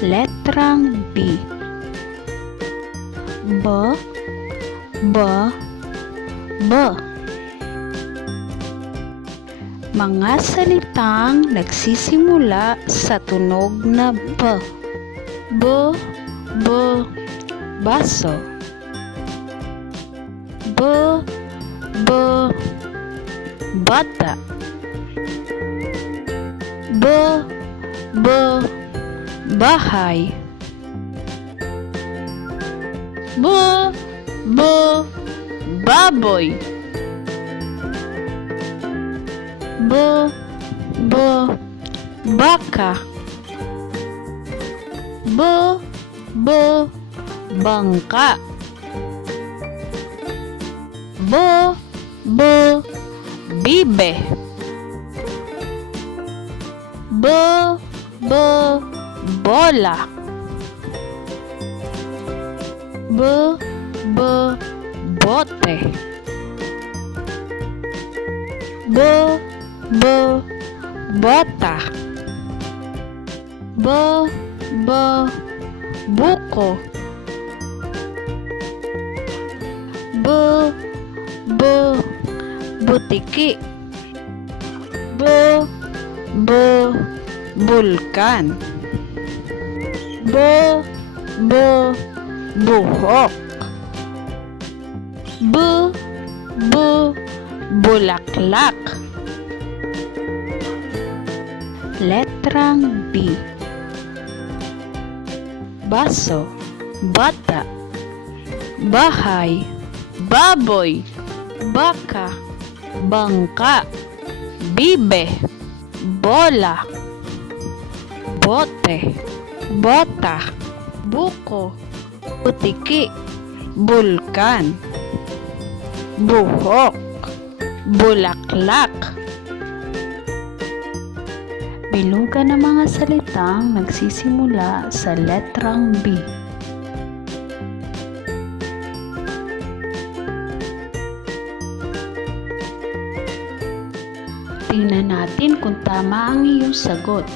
Letrang B. B, B, B. Mga salitang nagsisimula sa tunog na B. B, B, baso. B, B, bata. B, B, bahay. B, B, baboy. B, B, baka. B, B, bangka. B, B, bibe. B, B, bola. B, B, bote. B, B, bota. B, B, buko. B, B, butiki. B, B, bulkan. B, B, buhok. B, B, bulaklak. Letrang B. Baso, bata, bahay, baboy, baka, bangka, bibe, bola, bote, bota, buko, butiki, bulkan, buhok, bulaklak. Bilugan ng mga salitang nagsisimula sa letrang B. Tingnan natin kung tama ang iyong sagot.